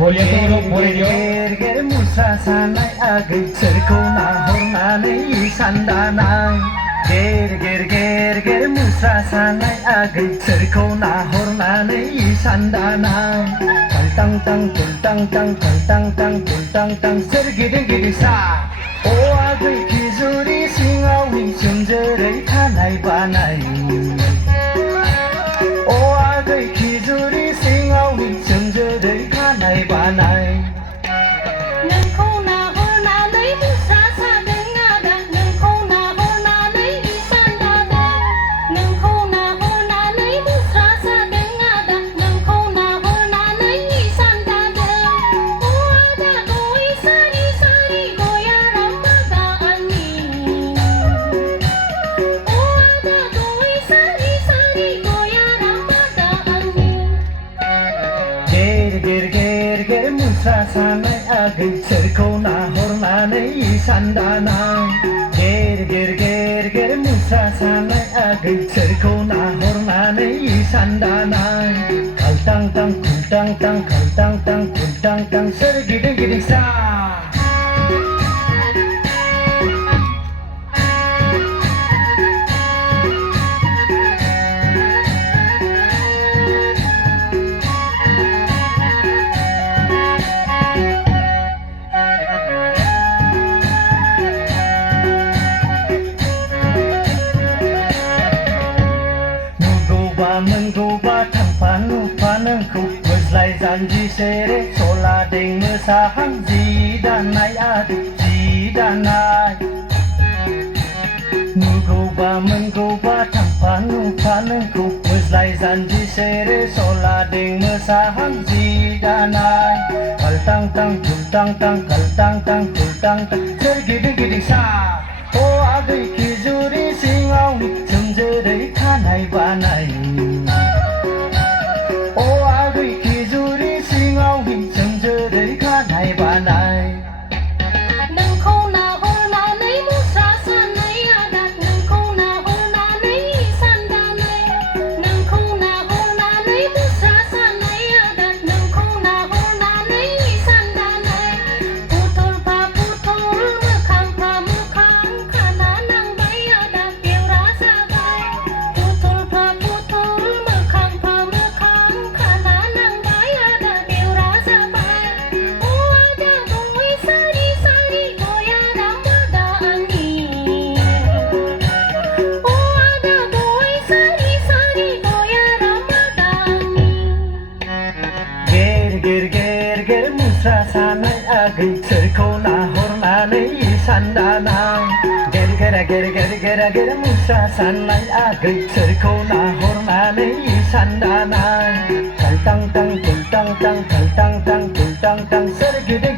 गेर गेर मुसा सानाय आगै सोरखौ नाहरनानै सानदानाय गेर गेर गेर गेर मुसा सानाय आगै सोरखौ नाहरनानै सानदानाय कल्टां टां कुल्टां टां कल्टां टां कुल्टां टां सोरगिदिं गिदिं सा अ आगै खिजुरि सिङाव सोमजोरै थानाय बानाय अ आगै खिजुरि सिङाव सोमजोरै थानाय बानाय नोंखौ नाहरनानै मुसा सादों आदा नोंखौ नाहरनानै सानदादों नोंखौ नाहरनानै मुसा सादों आदा नोंखौ नाहरनानै सानदादों अ आदा गय सारि सारि गयाराम आदा आंनि अ आदा गय सारि सारि गयाराम आदा आंनि गेर गेर गेर गेर मुसा सानाय आगै सोरखौ नाहरनानै सानदानाय गेर गेर गेर गेर मुसा सानाय आगै सोरखौ नाहरनानै सानदानाय कल्टां टां कुल्टां टां कल्टां टां कुल्टां टां सोरगिदिं गिदिं सा मोनगौबा थांफा नुफा नोंखौ मोज्लाय जानजि सेरे सलादें मोसाहां जि दानाय आदै जि दानाय नुगौबा मोनगौबा थांफा नुफा नोंखौ मोज्लाय जानजि सेरे सलादें मोसाहां जि दानाय कल्टां टां कुल्टां टां कल्टां टां कुल्टां टां सोरगिदिं गिदिं सा अ आगै खिजुरि सिङाव सोमजोरै थानाय बानाय अ आगै खिजुरि सिङाव सोमजोरै थानाय बानाय नोंखौ नाहरनानै मुसा सानाय आदा नोंखौ नाहरनानै सानदानाय नोंखौ नाहरनानै मुसा सानाय आदा नोंखौ नाहरनानै सानदानाय फुथुलफा फुथुल मोखांफा मोखां खाना नांबाय आदा बेवरा जाबाय फुथुलफा फुथुल मोखांफा मोखां खाना नांबाय आदा बेवरा जाबाय अ आदा गय सारि सारि गयाराम आदा आंनि अ आदा गय सारि सारि गयाराम आदा आंनि गेर गेर गेर गेर मुसा सानाय आगै सोरखौ नाहरनानै सानदानाय गेर गेरा गेर गेर गेरा गेर मुसा सानाय आगै सोरखौ नाहरनानै सानदानाय कल्टां टां कुल्टां टां कल्टां टां कुल्टां टां सोरगिदिं